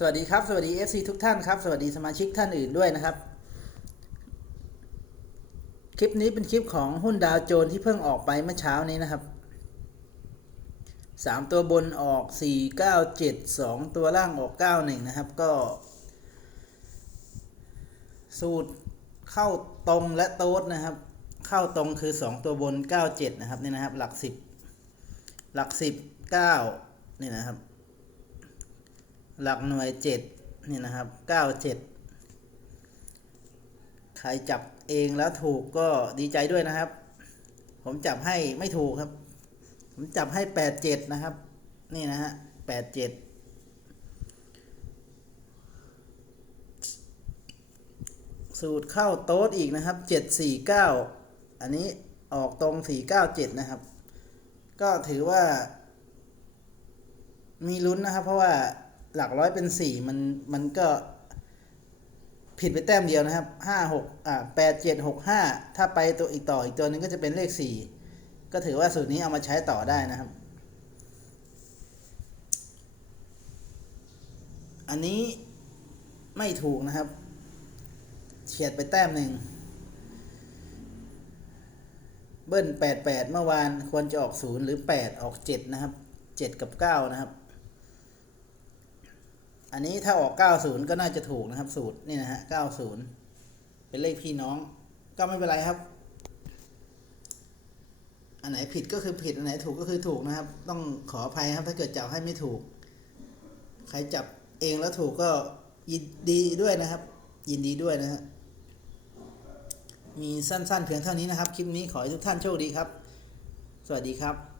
สวัสดีครับ สวัสดี FC ทุกท่านครับ สวัสดีสมาชิกท่านอื่นด้วยนะครับ คลิปนี้เป็นคลิปของหุ้นดาวโจนส์ที่เพิ่งออกไปเมื่อเช้านี้นะครับสามตัวบนออกสี่เก้าเจ็ดสองตัวล่างออกเก้าหนึ่งนะครับก็ สูตรเข้าตรงและโต๊ดนะครับ เข้าตรงคือสองตัวบนเก้าเจ็ดนะครับนี่นะครับ หลักสิบหลักสิบเก้านี่นะครับ หลักหน่วยเจ็ดนี่นะครับเก้าเจ็ดใครจับเองแล้วถูกก็ดีใจด้วยนะครับ ผมจับให้ไม่ถูกครับ ผมจับให้แปดเจ็ดนะครับ นี่นะฮะแปดเจ็ดสูตรเข้าโต๊ดอีกนะครับเจ็ดสี่เก้าอันนี้ออกตรงสี่เก้าเจ็ดนะครับ ก็ถือว่า มีลุ้นนะครับเพราะว่า หลักร้อยเป็นสี่มันมันก็ผิดไปแต้มเดียวนะครับห้าหกอ่าแปดเจ็ดหกห้าถ้าไปตัวอีกต่ออีกตัวหนึงก็จะเป็นเลขสี่ก็ถือว่าสูตรนี้เอามาใช้ต่อได้นะครับ อันนี้ไม่ถูกนะครับเฉียดไปแต้มหนึ่ง เบิ้ลแปดแปดเมื่อวานควรจะออกศูนย์หรือแปดออกเจ็ดนะครับเจ็ดกับเก้านะครับ อันนี้ถ้าออก 90 ก็น่าจะถูกนะครับ สูตรนี่นะฮะ 90 เป็นเลขพี่น้อง ก็ไม่เป็นไรครับ อันไหนผิดก็คือผิด อันไหนถูกก็คือถูกนะครับ ต้องขออภัยครับ ถ้าเกิดจับให้ไม่ถูก ใครจับเองแล้วถูกก็ยินดีด้วยนะครับ ยินดีด้วยนะฮะ มีสั้นๆ เพียงเท่านี้นะครับ คลิปนี้ขอให้ทุกท่านโชคดีครับ สวัสดีครับ